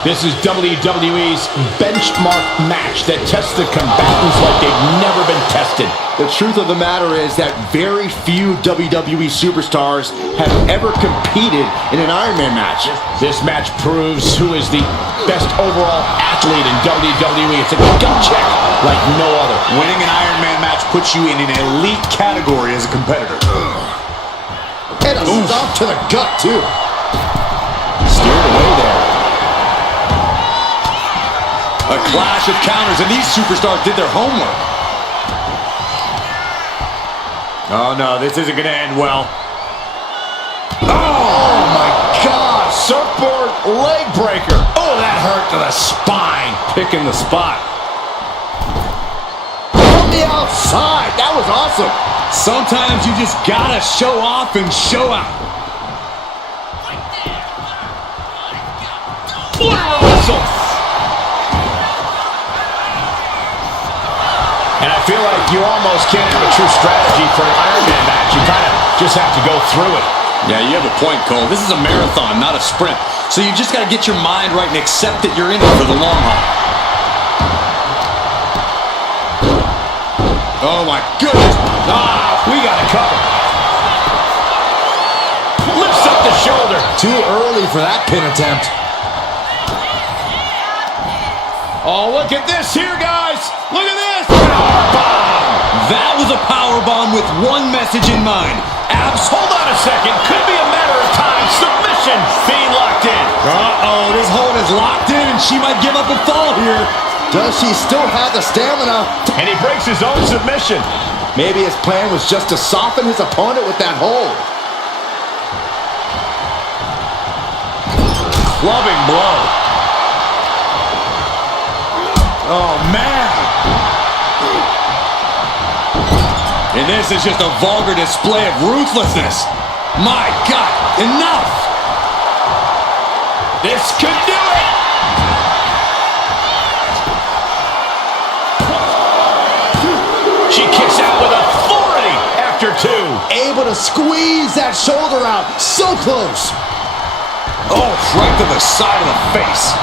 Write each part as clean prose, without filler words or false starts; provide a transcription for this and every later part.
This is WWE's benchmark match that tests the combatants like they've never been tested. The truth of the matter is that very few WWE superstars have ever competed in an Iron Man match. This match proves who is the best overall athlete in WWE. It's a gut check like no other. Winning an Iron Man match puts you in an elite category as a competitor. And a stop to the gut, too. Steered away there. A clash of counters, and these superstars did their homework. Oh, no, this isn't going to end well. Oh, my God. Surfboard leg breaker. Oh, that hurt to the spine. Picking the spot. On the outside. That was awesome. Sometimes you just got to show off and show out. What a whistle. And I feel like you almost can't have a true strategy for an Iron Man match. You kind of just have to go through it. Yeah, you have a point, Cole. This is a marathon, not a sprint. So you just got to get your mind right and accept that you're in it for the long haul. Oh, my goodness. Ah, we got it covered. Lifts up the shoulder. Too early for that pin attempt. Oh, look at this here, guys. Look at this. Powerbomb. That was a powerbomb with one message in mind. Hold on a second. Could be a matter of time. Submission being locked in. Uh-oh, this hold is locked in, and she might give up a fall here. Does she still have the stamina? And he breaks his own submission. Maybe his plan was just to soften his opponent with that hold. Clubbing blow. Oh, man. And this is just a vulgar display of ruthlessness. My God, enough. This could do it. She kicks out with authority after two. Able to squeeze that shoulder out. So close. Oh, right to the side of the face.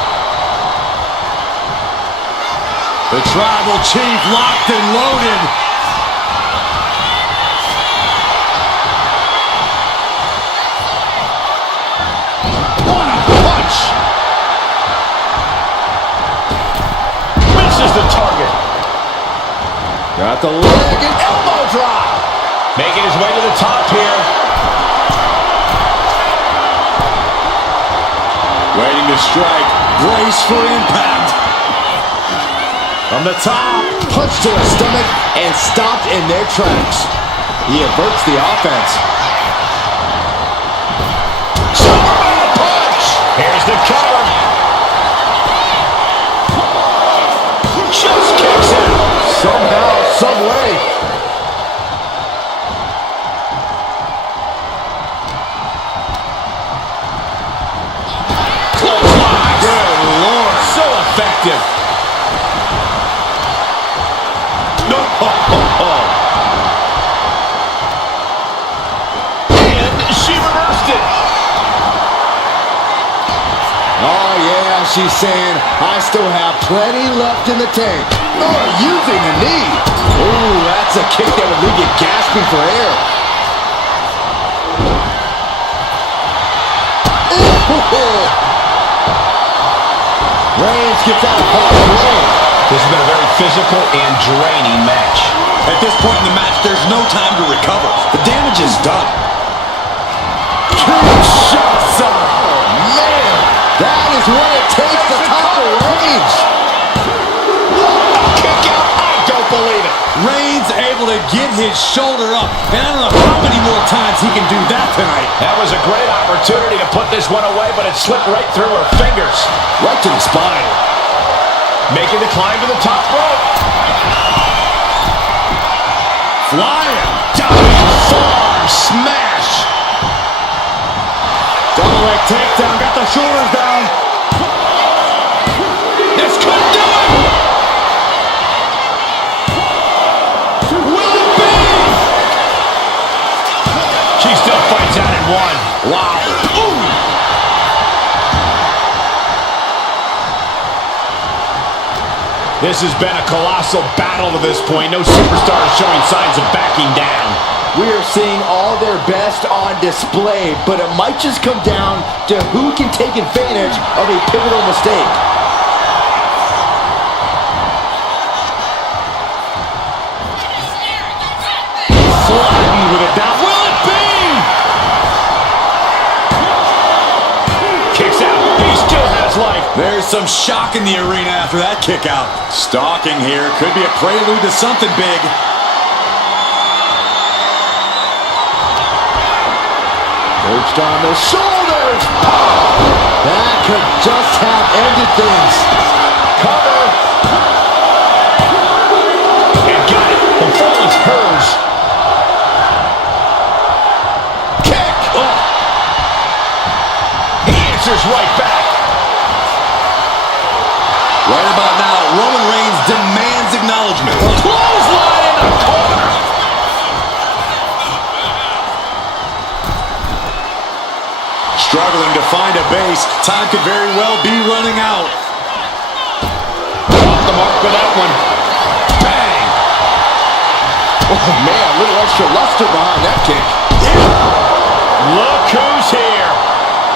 The Tribal Chief locked and loaded. What a punch! Misses the target. Got the leg and Elbow drop. Making his way to the top here. Waiting to strike. Brace for impact. From the top, punch to the stomach, and stopped in their tracks. He averts the offense. Superman punch! Here's the cover. Just kicks out. Somehow, some way. Clothesline. Good Lord. So effective. And she reversed it. Oh, yeah, she's saying, I still have plenty left in the tank. Oh, using the knee. Ooh, that's a kick that would leave you gasping for air. Ooh. Reigns gets out of harm's way. This has been a very physical and draining match. At this point in the match, there's no time to recover. The damage is done. Shots up. Oh, man. That is what it takes to topple Reigns. Kick out. I don't believe it. Reigns able to get his shoulder up. And I don't know how many more times he can do that tonight. That was a great opportunity to put this one away, but it slipped right through her fingers. Right to the spine. Making the climb to the top rope. Flying. Diving forearm smash. Double leg takedown. Got the shoulders down. This could do it. Will it be? She still fights out in one. Wow. Ooh. This has been a colossal battle to this point. No superstar is showing signs of backing down. We are seeing all their best on display, but it might just come down to who can take advantage of a pivotal mistake. Flattened with it down. Will it be? Kicks out. He still has life. There's some shock in the arena after that kick out. Stalking here. Could be a prelude to something big. Perched on the shoulders. That could just have ended things. Cover. And got it. The fall is hers. Kick. Oh. He answers right back. Right about now, Roman Reigns demands acknowledgement. Clothesline in the corner. Struggling to find a base. Time could very well be running out. Off the mark with that one. Bang. Oh, man, a little extra luster behind that kick. Look who's here.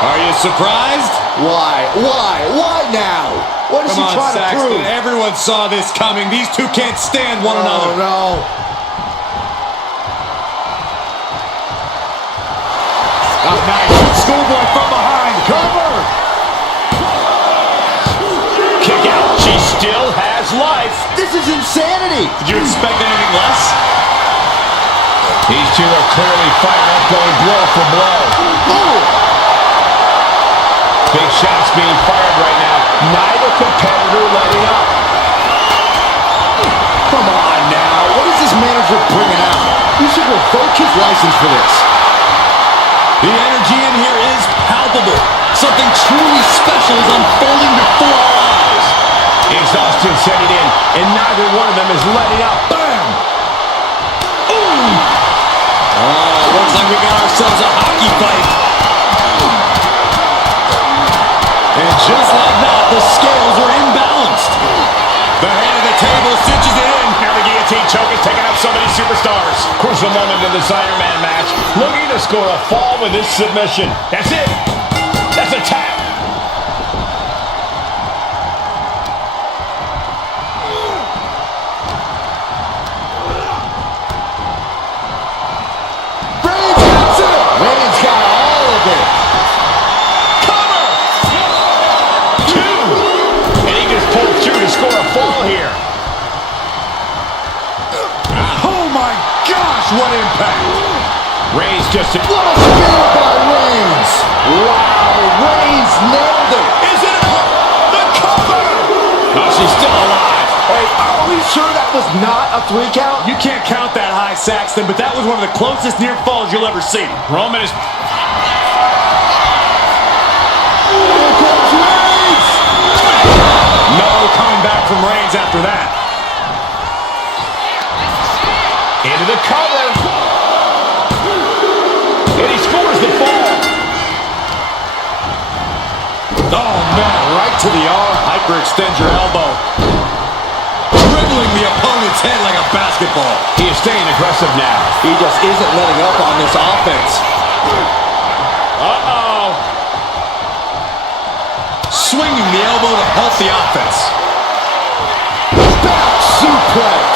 Are you surprised? Why now? What is he Come on, trying to Saxton. prove? Everyone saw this coming. These two can't stand one another. Oh, no. Oh, nice. Schoolboy from behind. Cover. Kick out. She still has life. This is insanity. Did you expect anything less? These two are clearly firing up, going blow for blow. Big shots being fired right now. Neither competitor letting up. Come on now. What is this manager bringing out? He should revoke his license for this. The energy in here is palpable. Something truly special is unfolding before our eyes. Exhaustion setting in, and neither one of them is letting up. Bam! Ooh! Looks like we got ourselves a hockey fight. And just like that, the scales are imbalanced. The head of the table cinches it in. Now the guillotine choke is taking up so many superstars. Crucial moment in the Iron Man match. Looking to score a fall with this submission. That's it. That's a tap. Reigns got all of it. Cover! Two! And he just pulled through to score a fall here. Oh my gosh, what impact! Reigns just... What a spear by Reigns. Wow, Reigns nailed it. Is it enough? The cover! Oh, she's still alive. Wait, are we sure that was not a 3 count? You can't count that high, Saxton, but that was one of the closest near falls you'll ever see. Roman is... Here comes Reigns. No coming back from Reigns after that. Into the cover. And he scores the fall. Oh man, right to the arm. Hyperextend your elbow. Dribbling the opponent's head like a basketball. He is staying aggressive now. He just isn't letting up on this offense. Uh-oh. Swinging the elbow to help the offense. Back suplex.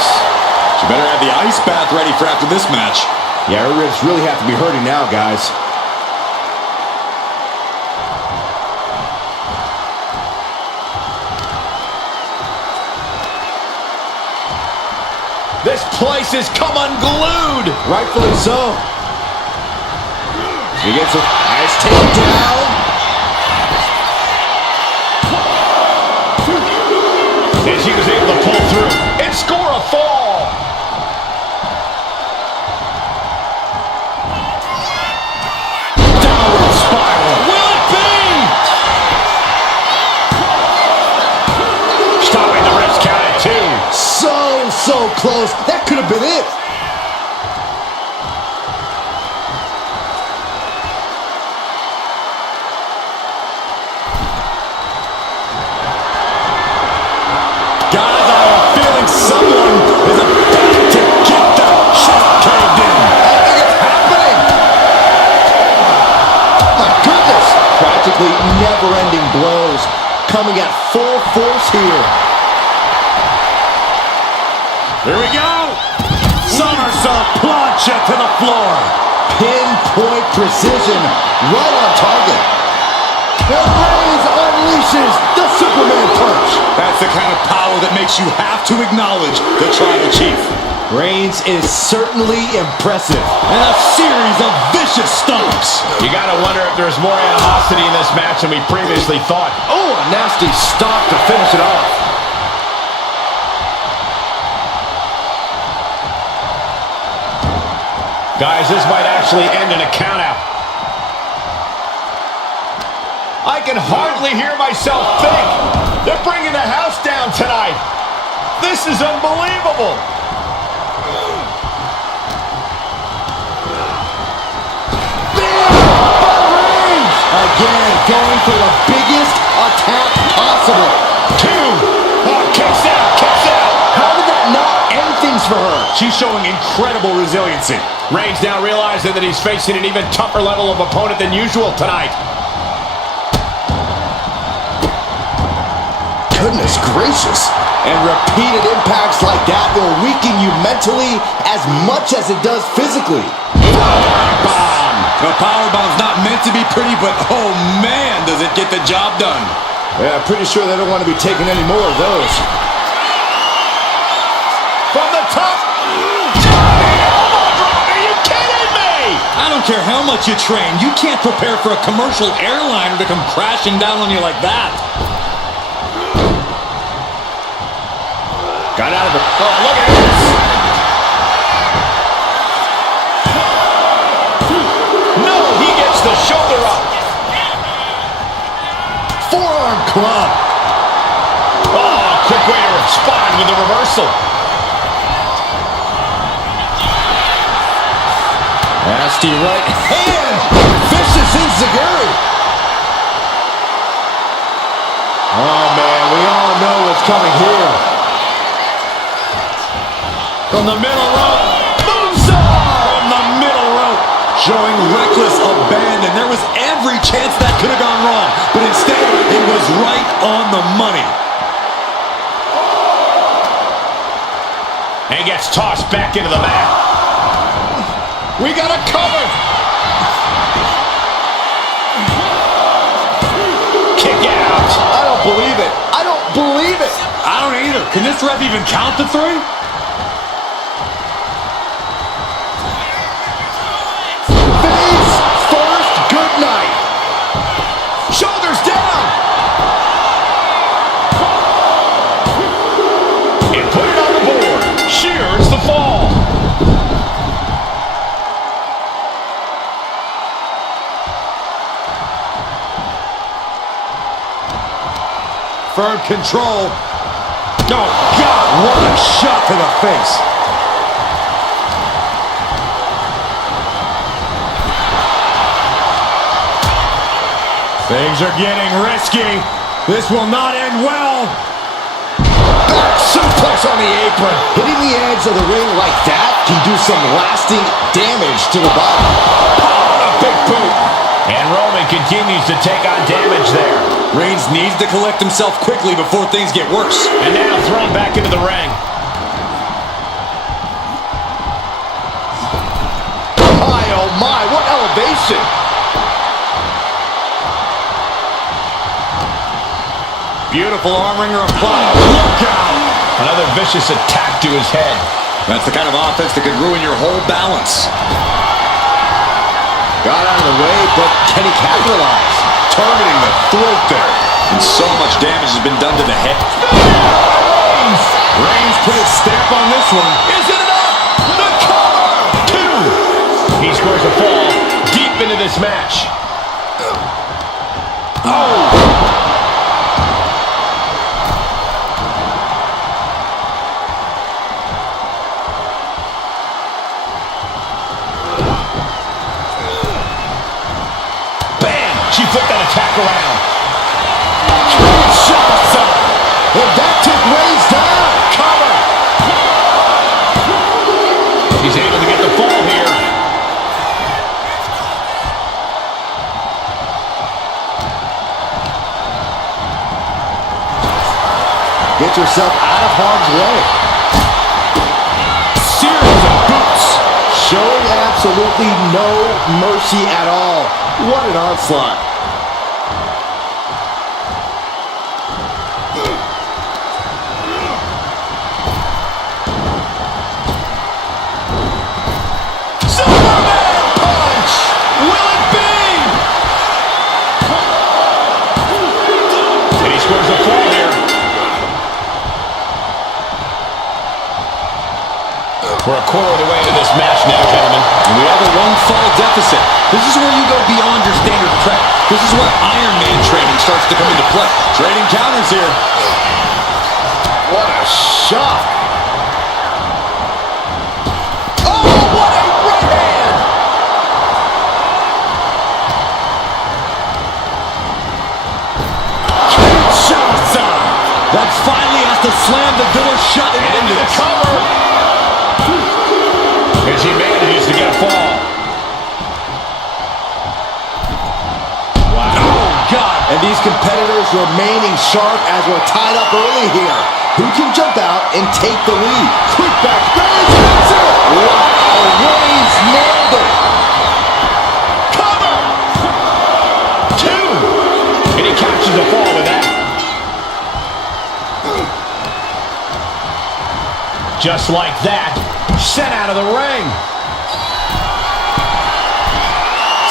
You better have the ice bath ready for after this match. Yeah, her ribs really have to be hurting now, guys. This place has come unglued. Rightfully so. He gets a nice takedown. And she was able to pull through and score a fall. Downward spiral. Will it be? Stopping the ref's count at 2. So close. That could have been it. Got his coming at full force here. Here we go. Somersault plancha to the floor. Pinpoint precision, right on target. And Reigns unleashes the Superman punch. That's the kind of power that makes you have to acknowledge the Tribal Chief. Reigns is certainly impressive. And a series of vicious stomps. You gotta wonder if there's more animosity in this match than we previously thought. Oh, a nasty stomp to finish it off. Guys, this might actually end in a countout. I can hardly hear myself think. They're bringing the house down tonight. This is unbelievable. Again, going for the biggest attack possible. Two. Oh, kicks out, kicks out. How did that not end things for her? She's showing incredible resiliency. Reigns now realizing that he's facing an even tougher level of opponent than usual tonight. Goodness gracious. And repeated impacts like that will weaken you mentally as much as it does physically. Bomb. The powerbomb's not meant to be pretty, but oh man, does it get the job done. Yeah, pretty sure they don't want to be taking any more of those. From the top. Johnny elbow drop. Are you kidding me? I don't care how much you train, you can't prepare for a commercial airliner to come crashing down on you like that. Got out of the... Oh, look at this. No, he gets the shoulder up. Forearm club. Oh, quick way to respond with the reversal. Nasty right hand. Vicious enziguri. Oh, man, we all know what's coming here. From the middle rope. Moonsault! From the middle rope. Showing reckless abandon. There was every chance that could have gone wrong. But instead, it was right on the money. And gets tossed back into the mat. We got a cover. Kick out. I don't believe it. I don't believe it. I don't either. Can this ref even count to three? Shoulders down. And put it on the board. Shears the fall. Firm control. Oh, God, what a shot to the face. Things are getting risky. This will not end well. Back suplex on the apron. Hitting the edge of the ring like that can do some lasting damage to the body. A big boot. And Roman continues to take on damage there. Reigns needs to collect himself quickly before things get worse. And now thrown back into the ring. My, oh my, what elevation. Beautiful arm wringer applied. Look out! Another vicious attack to his head. That's the kind of offense that could ruin your whole balance. Got out of the way, but can he capitalize? Targeting the throat there. And so much damage has been done to the head. Reigns put his stamp on this one. Is it enough? The cover! Two. He scores a fall deep into this match. Oh! She flipped that attack around. And that took Reigns down. Cover. He's able to get the fall here. gets herself out of harm's way. Series of boots. Showing absolutely no mercy at all. What an onslaught. We're a quarter of the way into this match now, gentlemen. And we have a one-fall deficit. This is where you go beyond your standard prep. This is where Iron Man training starts to come into play. Trading counters here. What a shock. Oh, what a right hand! Kinshasa! That finally has to slam the door shut and into the cover. As he manages to get a fall. Wow. Oh, God. And these competitors remaining sharp as we're tied up early here. Who can jump out and take the lead? Quick back. Reigns hits it. Wow. Reigns nailed it. Cover. 2. And he catches the fall with that. Just like that. Sent out of the ring.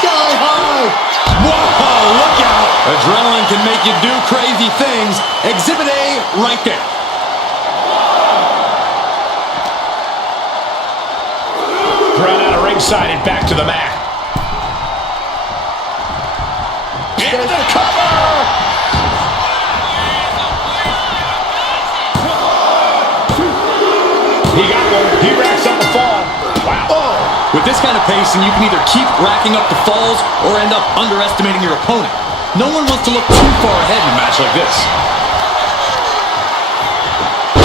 Sky high. Whoa, look out. Adrenaline can make you do crazy things. Exhibit A right there. Thrown out of ringside and back to the mat. Into the cover. He got one. He racks up the fall. Wow. Oh. With this kind of pacing, you can either keep racking up the falls or end up underestimating your opponent. No one wants to look too far ahead in a match like this.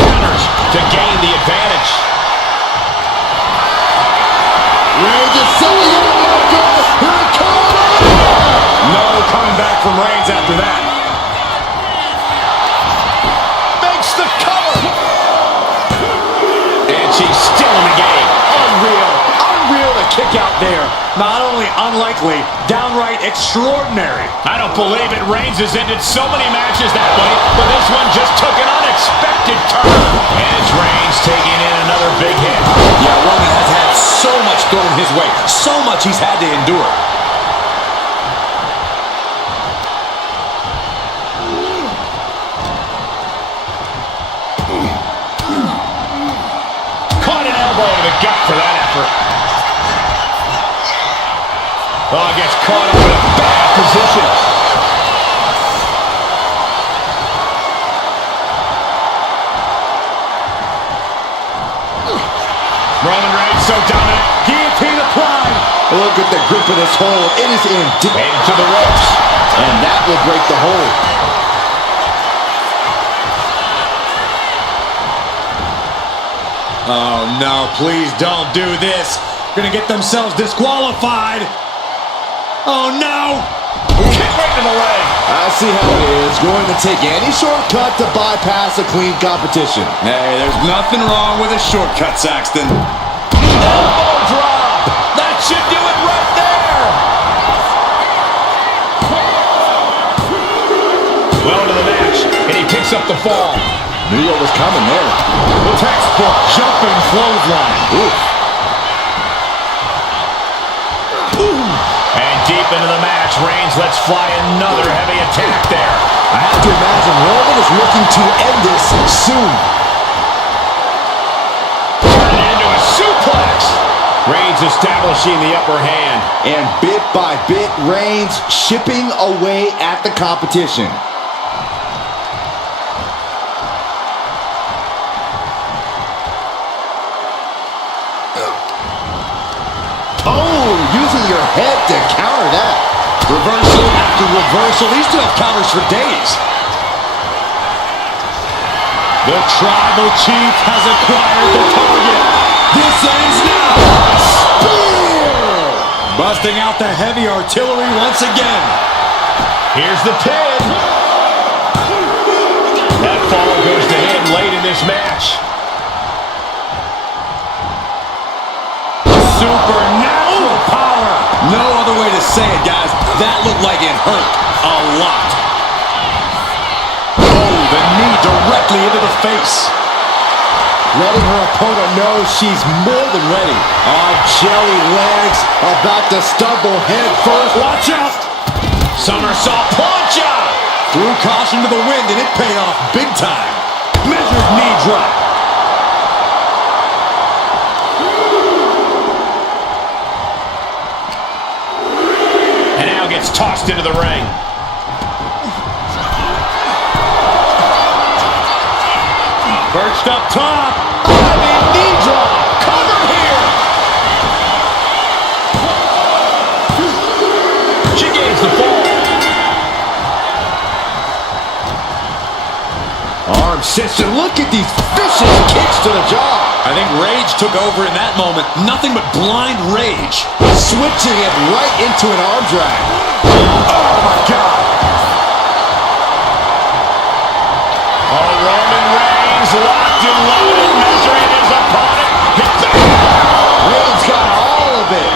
Counters to gain the advantage. Reigns is selling it. Here it comes. No coming back from Reigns after that. Makes the cover. And she's still in the game. Unreal. Unreal to kick out there. Not only unlikely, downright extraordinary. I don't believe it. Reigns has ended so many matches that way, but this one just took an unexpected turn. And it's Reigns taking in another big hit. Yeah, Roman has had so much thrown his way. So much he's had to endure. Caught an elbow to the gut for that effort. Oh, gets caught up in a bad position. Roman Reigns so dominant. Guillotine applied. Look at the grip of this hold. It is in deep. Into the ropes. And that will break the hold. Oh, no, please don't do this. Gonna get themselves disqualified. Oh, no. Kick right to the leg. I see how it is. Going to take any shortcut to bypass a clean competition. Hey, there's nothing wrong with a shortcut, Saxton. Elbow drop. That should do it right there. Well into the match, and he picks up the fall. Knew what was coming there. Textbook jumping clothesline. Oof. And deep into the match, Reigns lets fly another heavy attack there. I have to imagine Roman is looking to end this soon. Turning into a suplex. Reigns establishing the upper hand. And bit by bit, Reigns chipping away at the competition. Oh, using your head to counter that. Reversal after reversal. These two have counters for days. The Tribal Chief has acquired the target. This ends now. Spear! Busting out the heavy artillery once again. Here's the pin. That fall goes to him. this match. Supernatural power. No other way to say it, guys. That looked like it hurt a lot. Oh, the knee directly into the face. Letting her opponent know she's more than ready. Oh, jelly legs, about to stumble head first. Watch out. Somersault plancha. Threw caution to the wind, and it paid off big time. Measured knee drop. And now gets tossed into the ring. Perched up top. Knee drop. Cover here. She gains the fall. Arm sister, look at these vicious kicks to the jaw. I think rage took over in that moment. Nothing but blind rage. Switching it right into an arm drag. Oh, my God. Oh, Roman Reigns locked and loaded, measuring his opponent. Hits it. Reigns got all of it.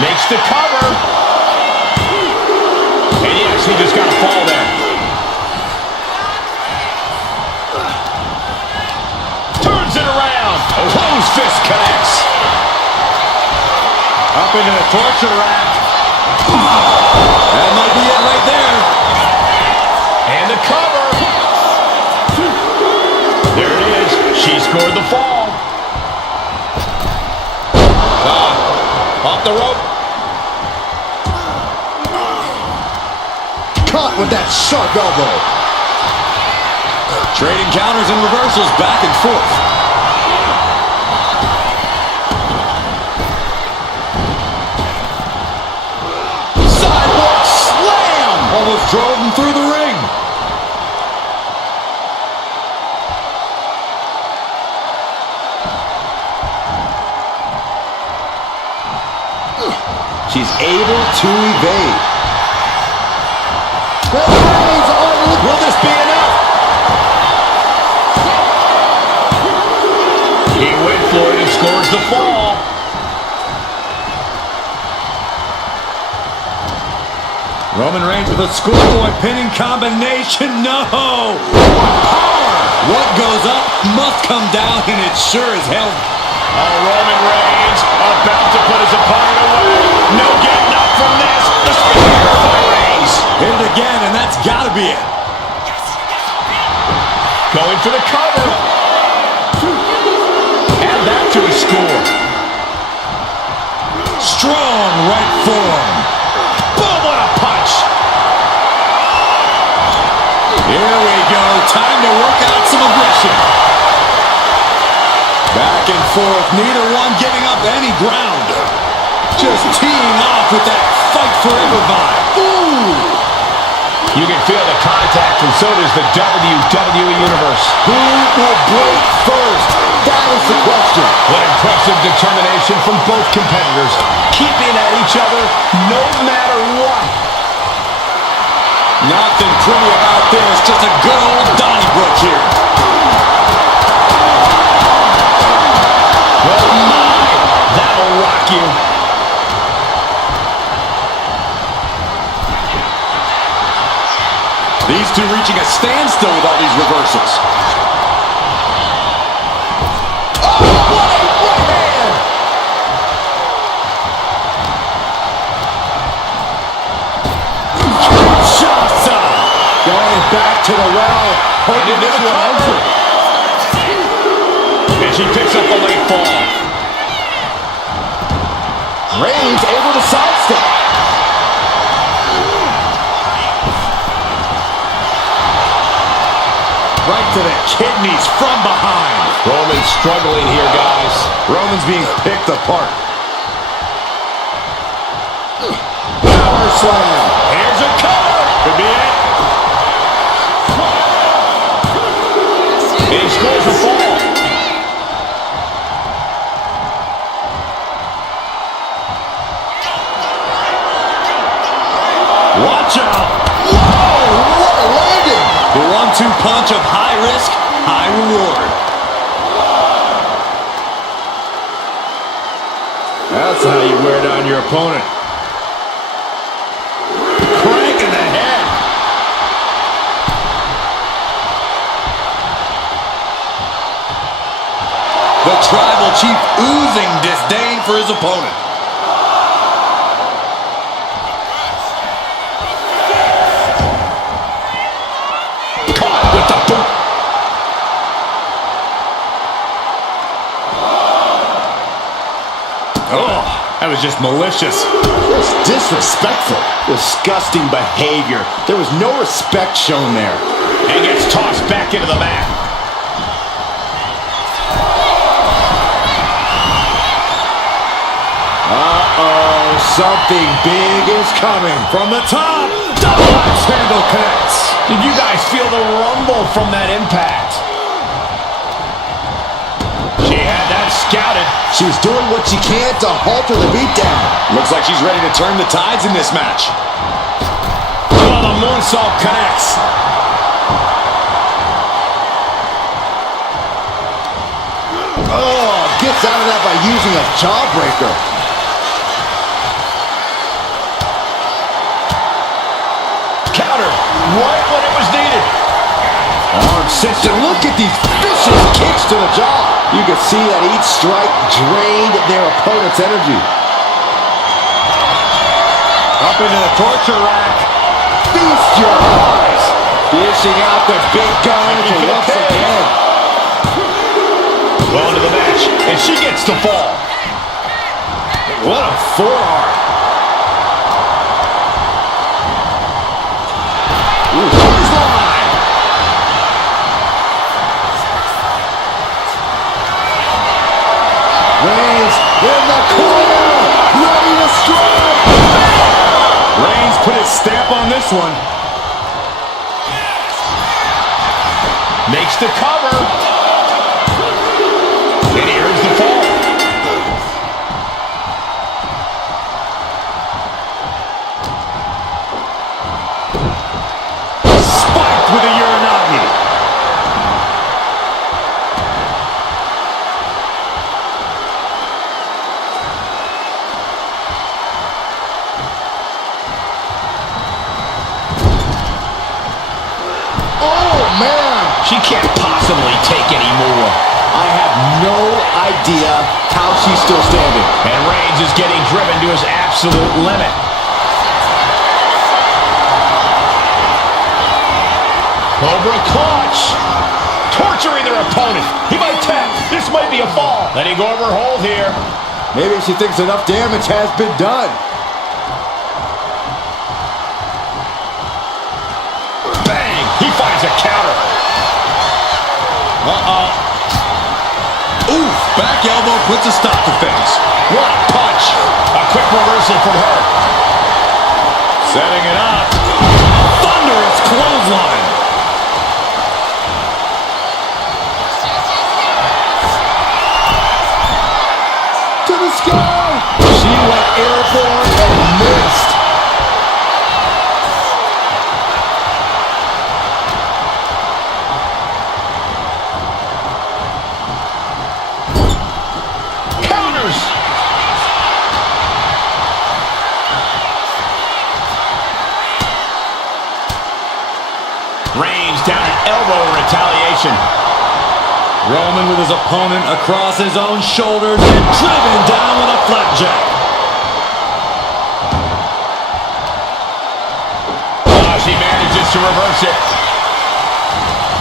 Makes the cover. And yes, he just got a fall there. Turns it around. Close fist connects. Up into the torture rack. That might be it right there. And the cover. There it is. She scored the fall. Off the rope. Caught with that sharp elbow. Trading counters and reversals back and forth. Sidewalk slam. Almost drove him through the ring. She's able to evade. Will this be enough? He went for it and scores the fall. Roman Reigns with a schoolboy pinning combination. No! Power! What goes up must come down, and it sure as hell. Oh, Roman Reigns about to put his opponent away. No getting up from this. The spear by Reigns. Hit it again, and that's got to be it. Going for the cover. Add that to his score. Strong right forearm. Boom, what a punch. Here we go. Time to work out some aggression. Back and forth. Neither one giving up any ground. Just teeing off with that fight forever vibe. Ooh. You can feel the contact, and so does the WWE Universe. Who will break first? That is the question. What impressive determination from both competitors, keeping at each other no matter what. Nothing pretty about this. Just a good old Donnybrook here. Oh my, that'll rock you. These two reaching a standstill with all these reversals. Oh, what a right hand! Shasa! Going back to the well. Hoping this one ends it. And she picks up the late fall. Reigns able to sidestep. Right to the kidneys from behind. Roman's struggling here, guys. Roman's being picked apart. Power slam. Here's a cover. Could be it. And he scores a fall. watch out. Whoa, what a landing. The 1-2 punch of high risk, high reward. That's how you wear down your opponent. Crank in the head. The tribal chief oozing disdain for his opponent. Caught with the boot. Oh, that was just malicious. Just disrespectful. Disgusting behavior. There was no respect shown there. And gets tossed back into the mat. Uh-oh, something big is coming. From the top, double axe handle connects. Did you guys feel the rumble from that impact? She had that scouted. She was doing what she can to halter the beatdown. Looks like she's ready to turn the tides in this match. Oh, the moonsault connects. Oh, gets out of that by using a jawbreaker. Counter right when it was needed. Arm cinched, and look at these vicious kicks to the jaw. You can see that each strike drained their opponent's energy. Up into the torture rack. Feast your eyes. Dishing out the big guns and once again. Well into the match, and she gets to fall. What a forearm. Clothesline. Reigns in the corner, ready to strike. Reigns put his stamp on this one. Makes the cover. And here's the fall. Spiked with a Uranagi. Oh, man. She can't possibly take any more. I have no idea how she's still standing. And Reigns is getting driven to his absolute limit. Cobra clutch. Torturing their opponent. He might tap. This might be a fall. Letting go of her hold here. Maybe she thinks enough damage has been done. Bang. He finds a counter. Oof, back elbow puts a stop to things. What a punch. A quick reversal from her. Setting it up. Thunderous clothesline. To the sky. She went airborne and missed. Counters. Reigns down an elbow in retaliation. Roman with his opponent across his own shoulders and driven down with a flapjack. Oh, she manages to reverse it.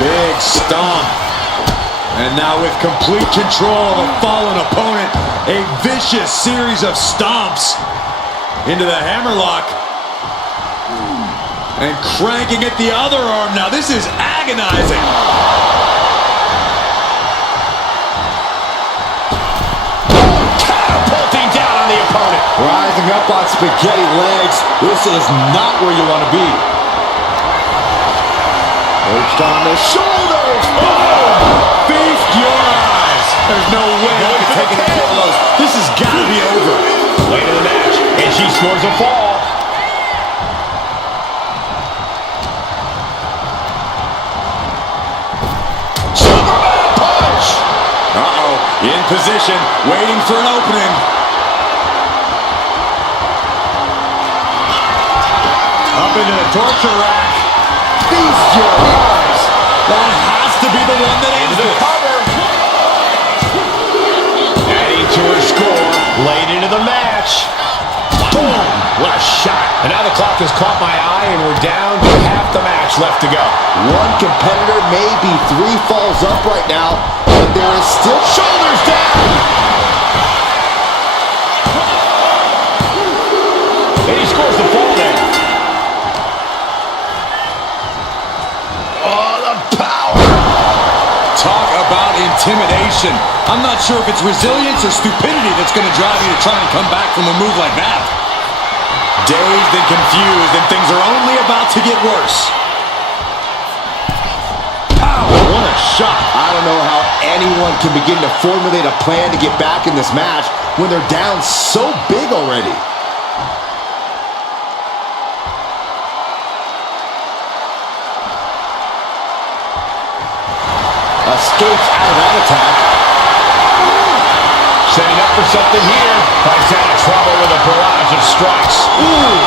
Big stomp. And now with complete control of a fallen opponent, a vicious series of stomps into the hammerlock. And cranking at the other arm. Now this is agonizing. Catapulting down on the opponent. Rising up on spaghetti legs. This is not where you want to be. Perched on the shoulders. Oh! Feast your eyes. There's no way I can take any more of those. This has got to be over. Late in the match, and she scores a fall. position, waiting for an opening. Up into the torture rack. Feast your eyes. That has to be the one that ends The it. cover. Adding to her score. Late into the match. Boom. What a shot. And now the clock has caught my eye, and we're down to half the match left to go. One competitor may be 3 falls up right now, but there is still Shoulders down. And he scores the fall there. Oh, the power. Talk about intimidation. I'm not sure if it's resilience or stupidity that's going to drive you to try and come back from a move like that. Dazed and confused, and things are only about to get worse. Pow! What a shot. I don't know how anyone can begin to formulate a plan to get back in this match when they're down so big already. Escapes out of that attack. Setting up for something here. Finds out of trouble with a barrage of strikes. Ooh.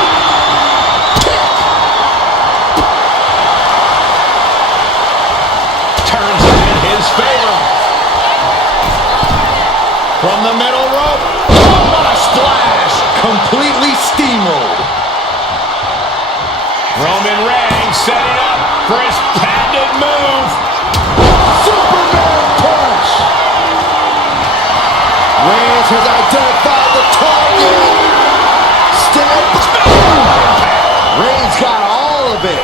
Turns it in his favor. From the middle rope. Oh, what a splash. Completely steamrolled. Roman Reigns setting up for his patented move. Superman punch. Reigns has identified the target. Step. Reigns got all of it.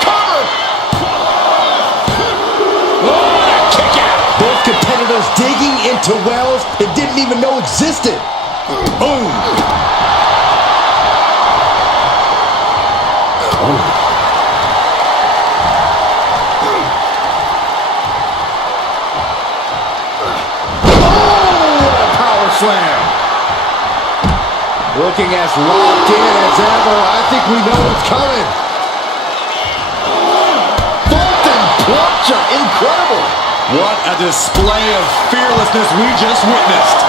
Cover. Oh, a kick out. Both competitors digging into wells they didn't even know existed. Boom. Power slam. Looking as locked in as ever. I think we know what's coming. Bolton plunger. Incredible. What a display of fearlessness we just witnessed.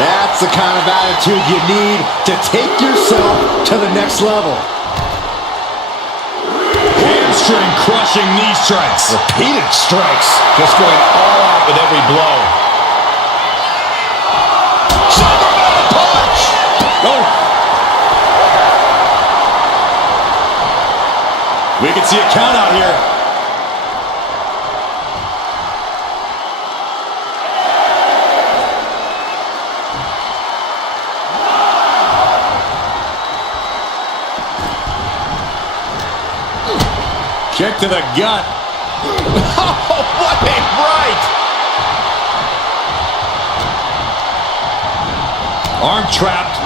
That's the kind of attitude you need to take yourself to the next level. Hamstring crushing knee strikes. Repeated strikes. Just going all out with every blow. Superman punch. Oh. We can see a count out here. Kick to the gut. Oh, what a right. Arm trapped.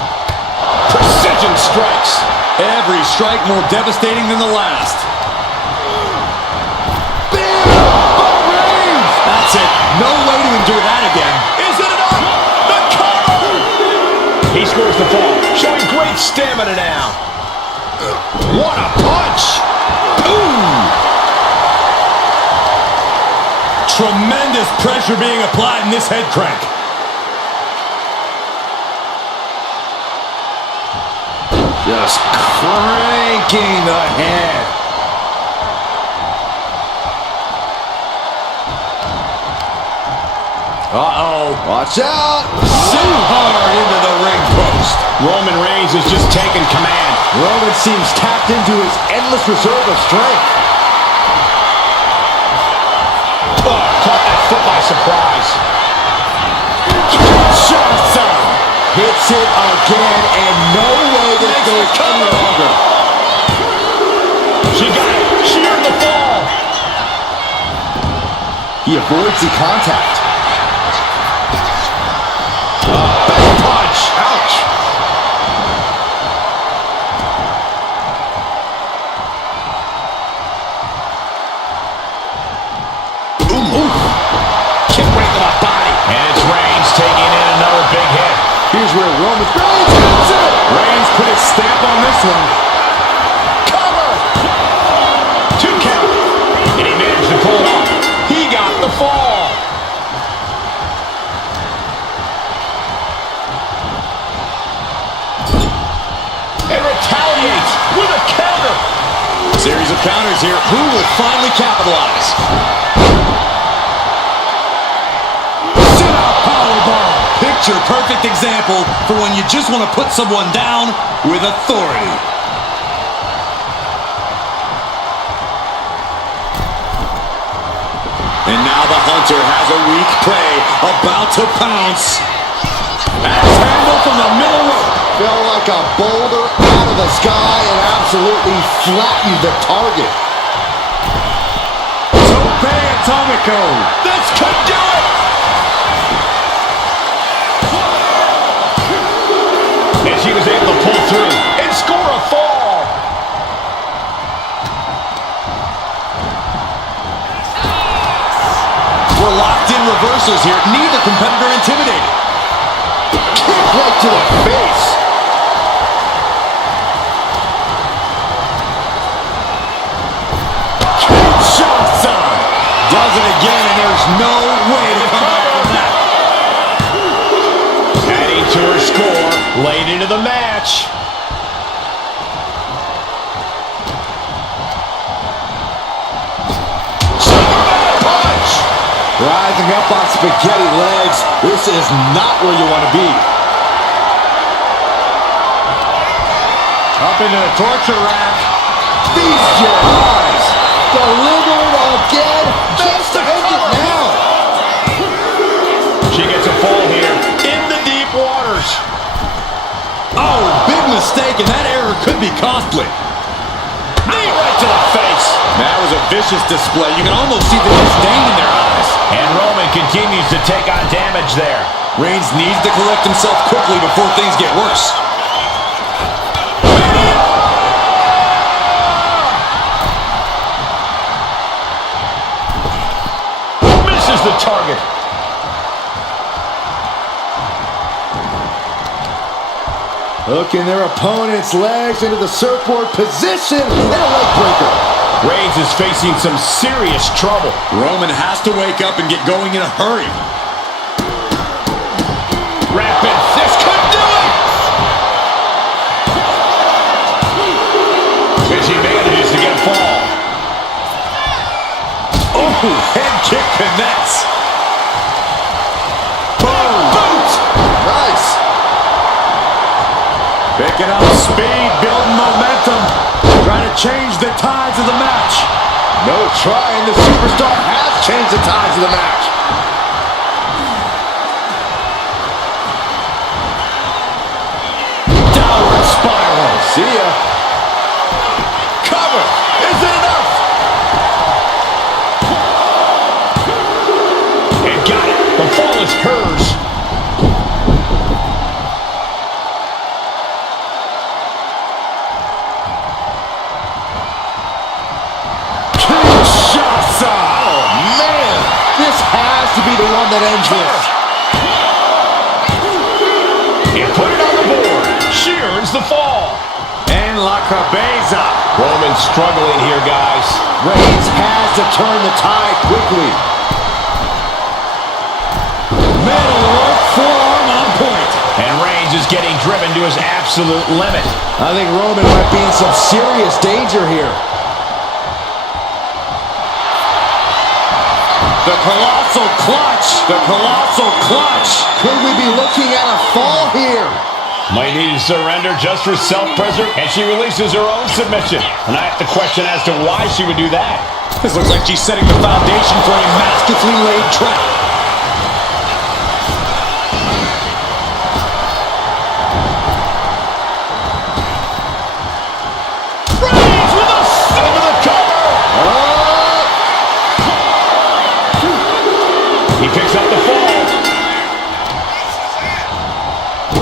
Precision strikes. Every strike more devastating than the last. That's it. No way to endure that again. Is it enough? The cover. He scores the fall, showing great stamina now. What a punch. Ooh. Tremendous pressure being applied in this head crank. Just cranking the head. Uh-oh. Watch out. So hard into the ring post. Roman Reigns is just taking command. Roman seems tapped into his endless reserve of strength. Oh, caught that foot by surprise. Shots out. Hits it again, and no way this goes any longer. She got it. She earned the fall. He avoids the contact. Back punch. Ouch. Kick right to the body. And it's Reigns taking in another big hit. Here's where Roman Reigns hits it. Reigns put his stamp on this one. competitors here. Who will finally capitalize? Sit-out powerbomb. Picture-perfect example for when you just want to put someone down with authority. And now the Hunter has a weak prey about to pounce. Axe handle from the middle rope. Fell like a boulder out of the sky and absolutely flattened the target. Tope Atomico. This could do it. And she was able to pull through and score a fall. We're locked in reversals here. Neither competitor intimidated. Kick right to the face. Kinshasa does it again, and there's no way to come back from that. Adding to her score, late into the match. Superman punch. Rising up on spaghetti legs. This is not where you want to be. Up into the torture rack. Feast your eyes. Delivered again. Just to end it now. She gets a fall here in the deep waters. Oh, big mistake, and that error could be costly. Knee right to the face. That was a vicious display. You can almost see the disdain in their eyes. And Roman continues to take on damage there. Reigns needs to collect himself quickly before things get worse. Misses the target. Hooking their opponent's legs into the surfboard position and a leg breaker. Reigns is facing some serious trouble. Roman has to wake up and get going in a hurry. Rapid. This could do it. And she manages to get a fall. Oh, head kick connects. Boom. Boot. Nice. Picking up speed, building momentum. Trying to change the tides of the match. No trying. The superstar has changed the tides of the match. Downward spiral. See ya. Cover. Is it enough? And got it. The fall is hers. Kinshasa. Oh, man. This has to be the one that ends this. And put it on the board. She earns the fall. And La Cabeza. Roman struggling here, guys. Reigns has to turn the tide quickly. Middle rope forearm on point. And Reigns is getting driven to his absolute limit. I think Roman might be in some serious danger here. The colossal clutch. The colossal clutch. Could we be looking at a fall here? Might need to surrender just for self-preservation. And she releases her own submission. And I have to question as to why she would do that. This looks like she's setting the foundation for a masterfully laid trap. Reigns with a over the cover. He picks up the fall.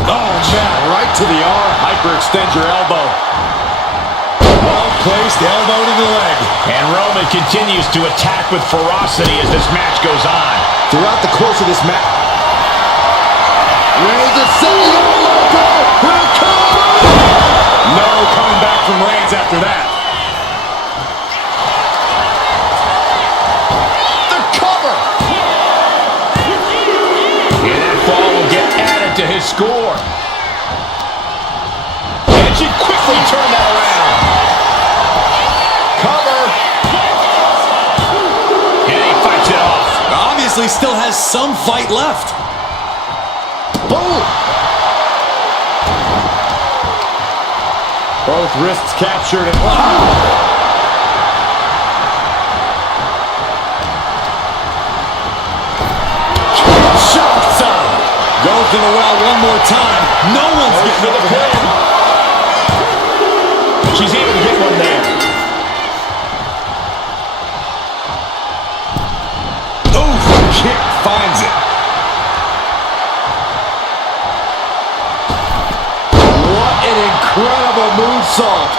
Oh, man, right to the arm. Hyperextend your elbow. Well-placed elbow to the leg. And Roman continues to attack with ferocity as this match goes on. Throughout the course of this match, Reigns is setting up loco. Here it comes. No coming back from Reigns after that. The cover. And that fall will get added to his score. And she quickly turned that around. Cover. obviously still has some fight left. Boom! Both wrists captured and goes to the well one more time. No one's getting over the pin. She's able to get one there. Oof, kick finds it. What an incredible moonsault.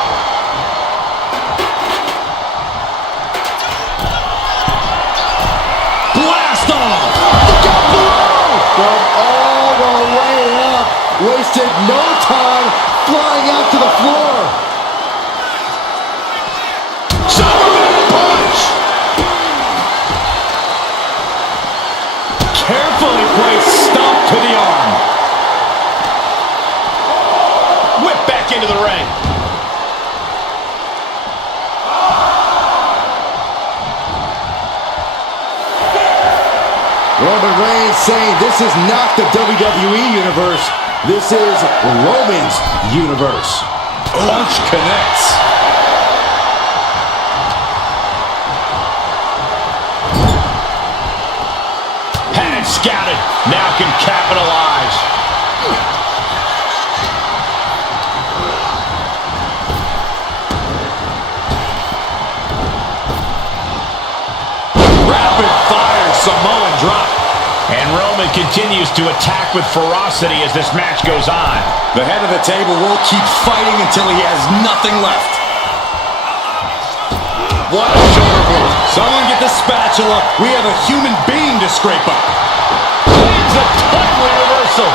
Blast off. Look out below! From all the way up. Wasted no time flying out to the floor. Superman punch! Carefully placed stomp to the arm. Whip back into the ring. Roman Reigns saying this is not the WWE Universe. This is Roman's universe. Punch connects. Had it scouted. Now can capitalize. Rapid fire Samoan drop. And Roman continues to attack with ferocity as this match goes on. The head of the table will keep fighting until he has nothing left. What a shoulder blow. Someone get the spatula. We have a human being to scrape up. Lands a timely reversal.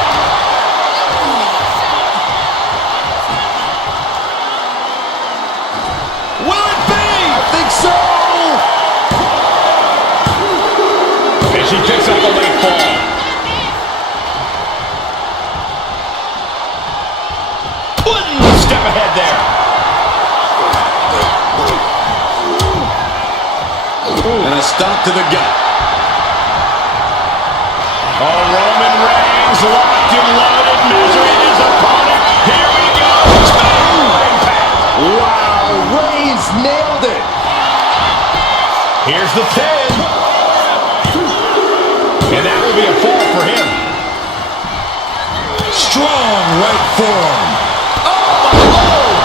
Will it be? I think so. And she picks up a late fall. One step ahead there. And a stop to the gut. Oh, Roman Reigns locked and loaded, measuring his opponent. Here we go. Impact. Wow, Reigns nailed it. Here's the pin. And that will be a fall for him. Strong right forearm.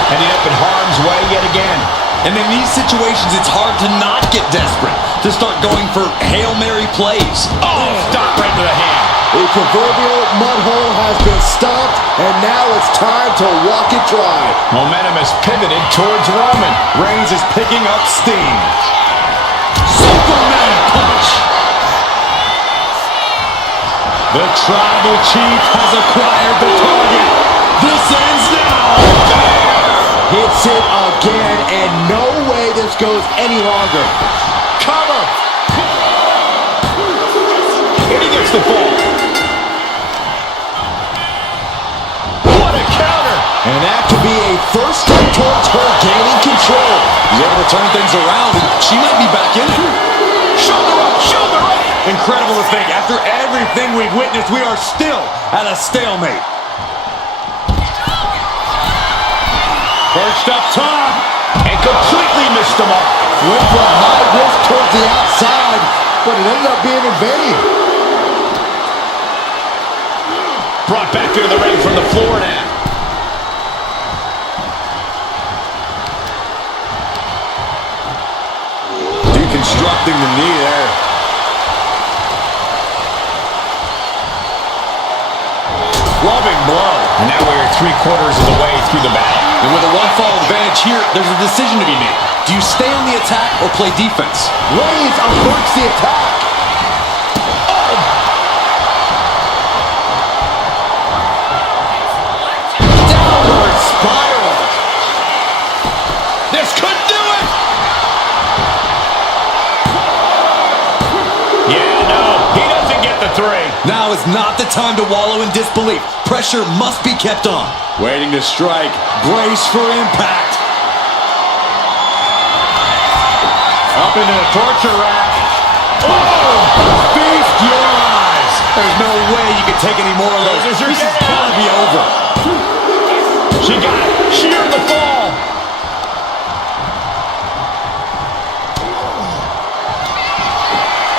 And he up in harm's way yet again. And in these situations, it's hard to not get desperate, to start going for Hail Mary plays. Oh, stop right to the hand. The proverbial mud hole has been stopped, and now it's time to walk it dry. Momentum has pivoted towards Roman. Reigns is picking up steam. Superman punch. The tribal chief has acquired the target. This ends now. Hits it again, and no way this goes any longer. Cover. And he gets the fall. What a counter. And that could be a first step towards her gaining control. He's able to turn things around, and she might be back in it. Shoulder up, shoulder up. Incredible to think, after everything we've witnessed, we are still at a stalemate. Perched up top. And completely missed the mark. Went for a high risk towards the outside, but it ended up being in vain. Brought back into the ring from the floor now. Deconstructing the knee there. Loving blow. And now we're 3/4 of the way through the battle. And with a one-fall advantage here, there's a decision to be made. Do you stay on the attack or play defense? Reigns averts the attack. Downward spiral. This could do it. Yeah, no, he doesn't get the three. Now is not the time to wallow in disbelief. Pressure must be kept on. Waiting to strike. Brace for impact. Up into the torture rack. Feast your eyes. There's no way you can take any more of those. This is gotta be over. She got it. Sheared the fall.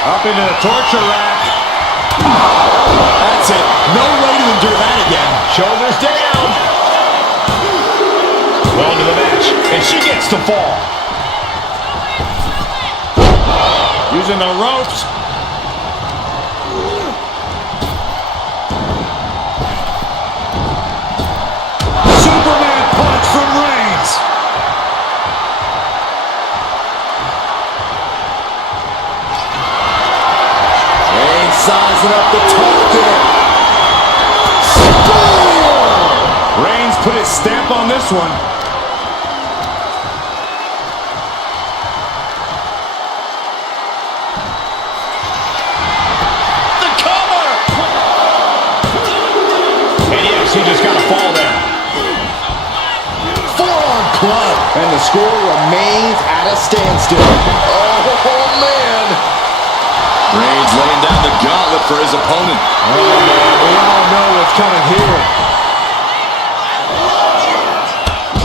Up into the torture rack. That's it. No way to endure that again. Shoulders down. Well into the match. And she gets the fall. Using the ropes. Superman punch from Reigns. Reigns sizing up the target. Reigns put his stamp on this one. He just got a fall there. Forearm club. And the score remains at a standstill. Oh, man. Reigns laying down the gauntlet for his opponent. Oh, man. We all know what's coming here.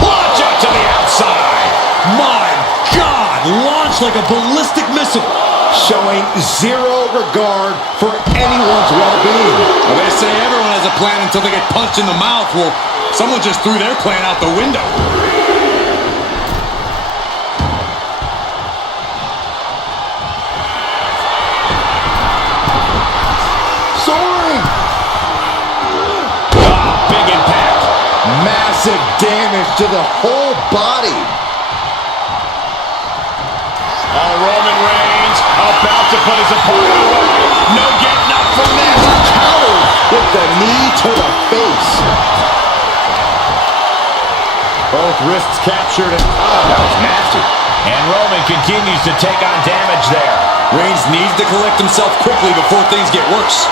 Launch out to the outside. My God. Launched like a ballistic missile. Showing zero regard for anyone's well-being. Well, they say everyone has a plan until they get punched in the mouth. Well, someone just threw their plan out the window. Soaring. Big impact. Massive damage to the whole body. Roman Reigns about to put his opponent away. No getting up from this. Countered with the knee to the face. Both wrists captured. And that was nasty. And Roman continues to take on damage there. Reigns needs to collect himself quickly before things get worse.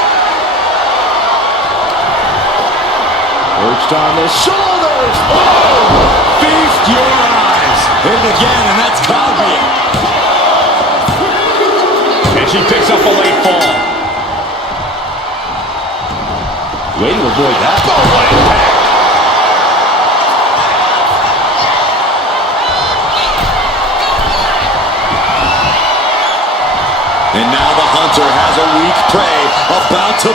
Perched on the shoulders. Oh! Feast your eyes. Hit it again, and that's gotta be it. And she picks up a late fall. Way to avoid that. Oh, what impact! And now the hunter has a weak prey about to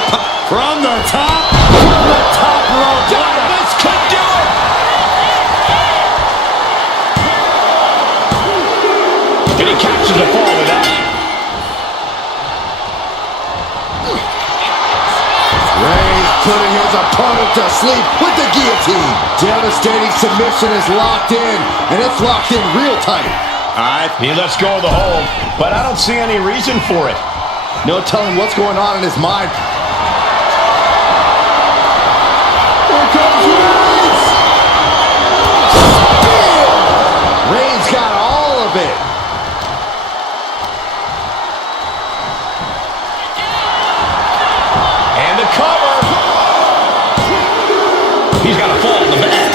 from the top rope. This could do it! And he captures the fall with that. Reigns putting his opponent to sleep with the guillotine. Devastating submission is locked in, and it's locked in real tight. He lets go of the hold, but I don't see any reason for it. No telling what's going on in his mind. Here comes Reigns! Reigns got all of it. And the cover. He's got a fall in the back.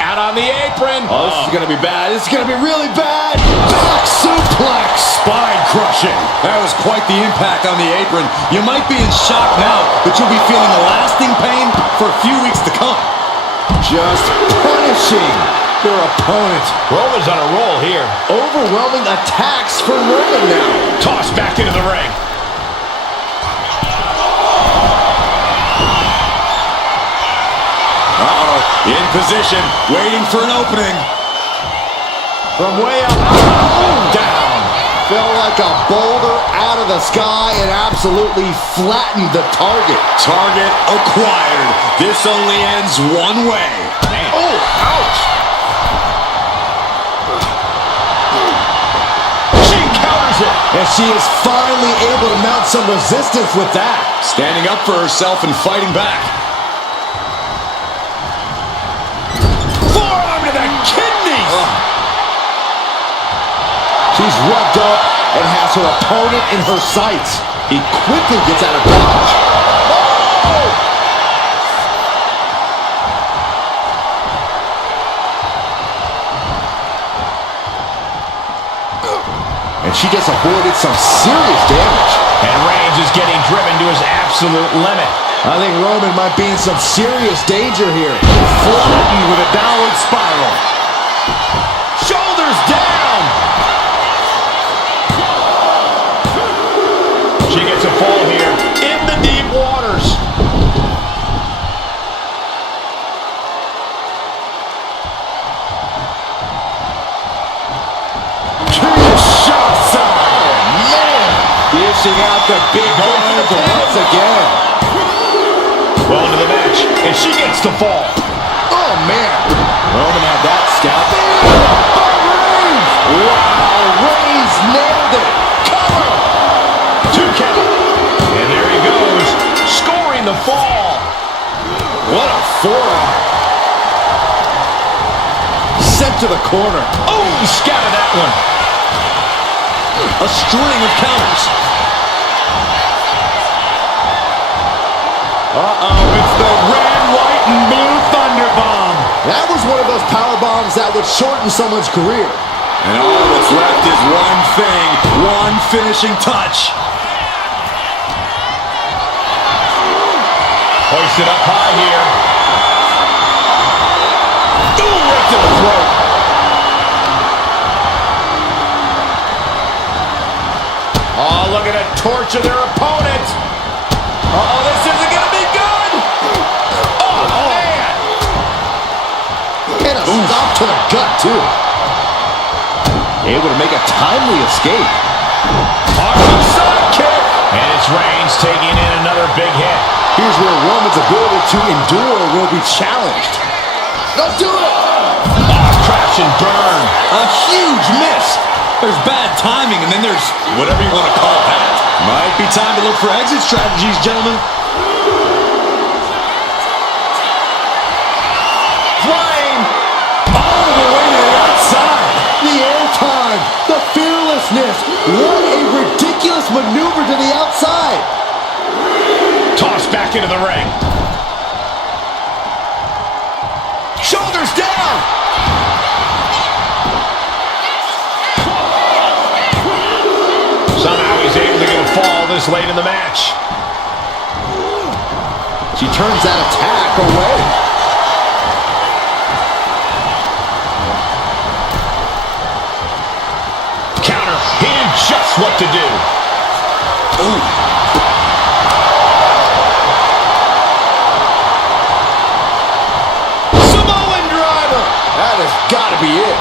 Out on the apron. Oh, this is going to be bad. This is going to be really bad. Back suplex. Spine crushing. That was quite the impact on the apron. You might be in shock now, but you'll be feeling a lasting pain for a few weeks to come. Just punishing their opponent. Roman's on a roll here. Overwhelming attacks for Roman now. Tossed back into the ring. In position, waiting for an opening. From way up, down. Fell like a boulder out of the sky and absolutely flattened the target. Target acquired. This only ends one way. Man. Oh, ouch. She counters it. And she is finally able to mount some resistance with that. Standing up for herself and fighting back. Forearm to the kidneys. She's rubbed up and has her opponent in her sights. He quickly gets out of dodge. Oh! she just avoided some serious damage. And Reigns is getting driven to his absolute limit. I think Roman might be in some serious danger here. Flattened with a downward spiral. Shoulders down. She gets a fall here in the deep waters. Kinshasa. Man, dishing out the big guns once again. Well into the match, and she gets the fall. Oh, man. Roman had that scalp. Wow, Reigns nailed it. Cover. 2 count. And there he goes, scoring the fall. What a forearm. Sent to the corner. Oh, scattered that one. A string of counters. Uh-oh, it's the red, white, and blue Thunder Bomb. That was one of those power bombs that would shorten someone's career. And all that's left is one thing, one finishing touch. Hoisted up high here. Ooh, right to the throat. Oh, looking to torture their opponent. Uh-oh, this isn't going to be good. Oh, man. And a stop to the gut, too. Able to make a timely escape. Awesome sidekick. And it's Reigns taking in another big hit. Here's where Roman's ability to endure will be challenged. Don't do it! Oh, crash and burn. A huge miss. There's bad timing, and then there's whatever you want to call that. Might be time to look for exit strategies, gentlemen. Flying. All the way to the outside. The airtime, the fearlessness. What a ridiculous maneuver to the outside. Tossed back into the ring. Shoulders down. Somehow he's able to get a fall this late in the match. She turns that attack away. Counter. He knew just what to do. Ooh. Samoan driver. That has got to be it.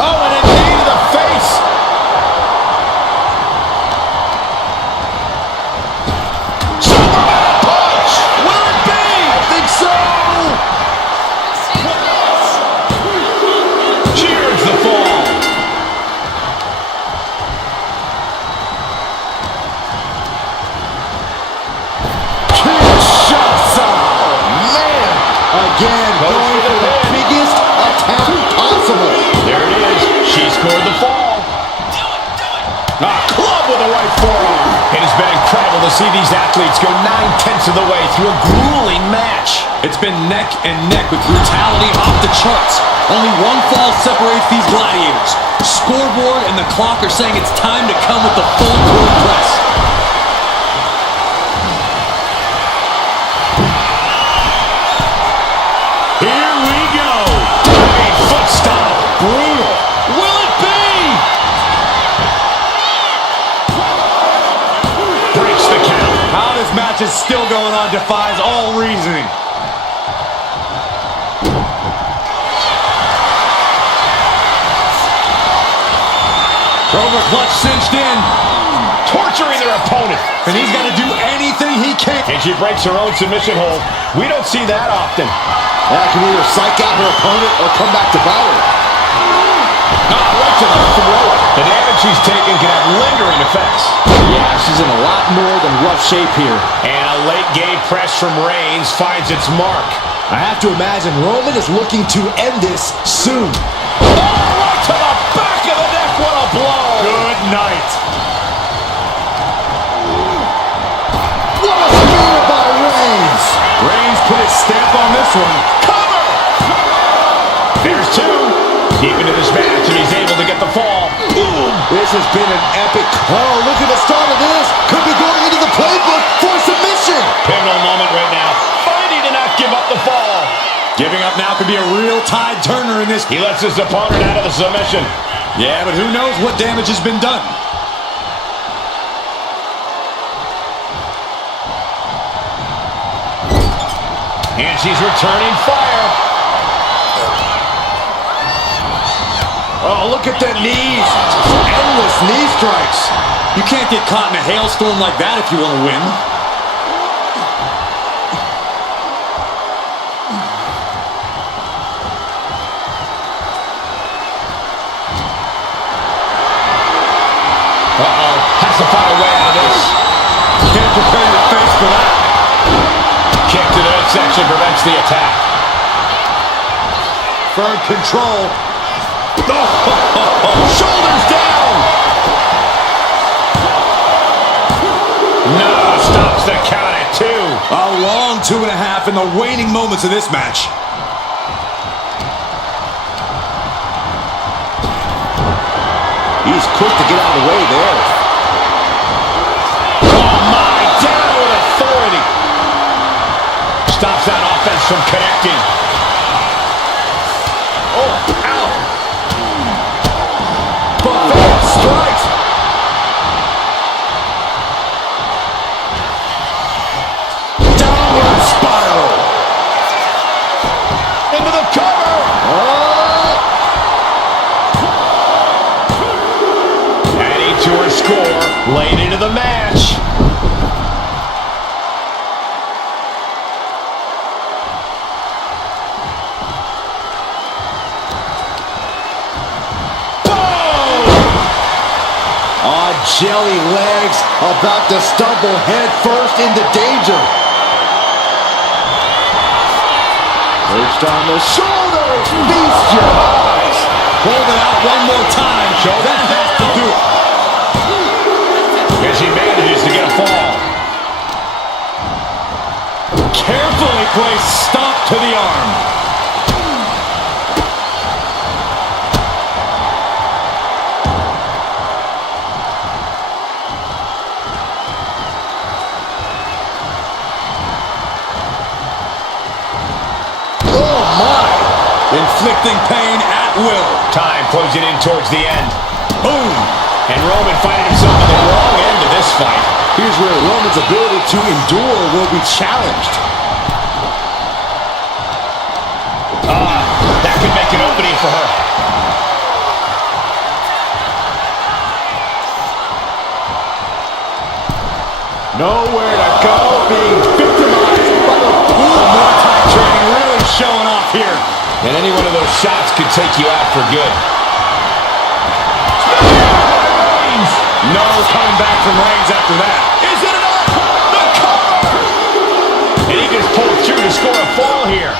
Oh, and a knee to the face. Superman punch. Will it be? I think so. Cheers the fall. Kinshasa. Man, again, going for the biggest attack possible. There it is. She scored the fall. Club with the right forearm. It has been incredible to see these athletes go 9/10 of the way through a grueling match. It's been neck and neck with brutality off the charts. Only one fall separates these gladiators. Scoreboard and the clock are saying it's time to come with the full court press. Here we go. Great foot stomp. Brutal. Will it be? Breaks the count. How this match is still going on defies all reasoning. Cobra clutch cinched in. Torturing their opponent. And he's got to do anything he can. And she breaks her own submission hold. We don't see that often. That can either psych out her opponent or come back to bite her. Right to the throat. The damage she's taken can have lingering effects. Yeah, she's in a lot more than rough shape here. And a late game press from Reigns finds its mark. I have to imagine Roman is looking to end this soon. Oh, right to the back of the neck. What a blow. Good night. What a spear by Reigns! Reigns put his stamp on this one. Cover. Deep into this match, and he's able to get the fall. Boom! This has been an epic. Oh, look at the start of this. Could be going into the playbook for submission. Pivotal moment right now. Fighting to not give up the fall. Giving up now could be a real tide turner in this. He lets his opponent out of the submission. Yeah, but who knows what damage has been done. And she's returning fire. Oh, look at the knees. Just endless knee strikes. You can't get caught in a hailstorm like that if you want to win. Uh-oh. Has to find a way out of this. Can't prepare your face for that. Kick to the midsection prevents the attack. Firm control. Shoulders down. No, stops the count at 2. A long 2.5 in the waning moments of this match. He's quick to get out of the way there. Oh my, down with authority. Stops that offense from connecting. Oh, ow. Buffet strikes. Downward spiral. Into the cover. Adding to her score, late into the match. Jelly legs about to stumble head first into danger. Perched on the shoulders, feast your eyes. Hold it out one more time. That has to do it. As he manages to get a fall. Carefully placed stomp to the arm. Inflicting pain at will. Time closing in towards the end. Boom! And Roman finding himself on the wrong end of this fight. Here's where Roman's ability to endure will be challenged. That could make an opening for her. Nowhere to go, being victimized by the More time training really showing off here. And any one of those shots could take you out for good. No coming back from Reigns after that. Is it enough? The cover! And he just pulled through to score a fall here.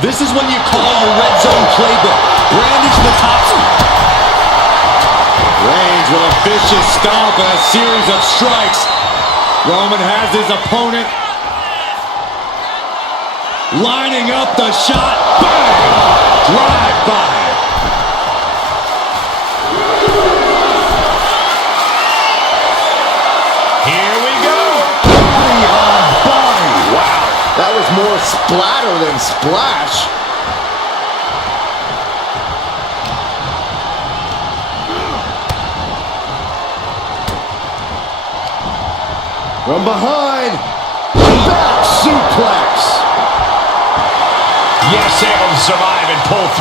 This is when you call your red zone playbook. Brandish the top. Reigns with a vicious stomp and a series of strikes. Roman has his opponent lining up the shot. Bang! Drive by. Here we go. body on body. Wow, that was more splatter than splash. From behind, back suplex. Yes, able to survive and pull through.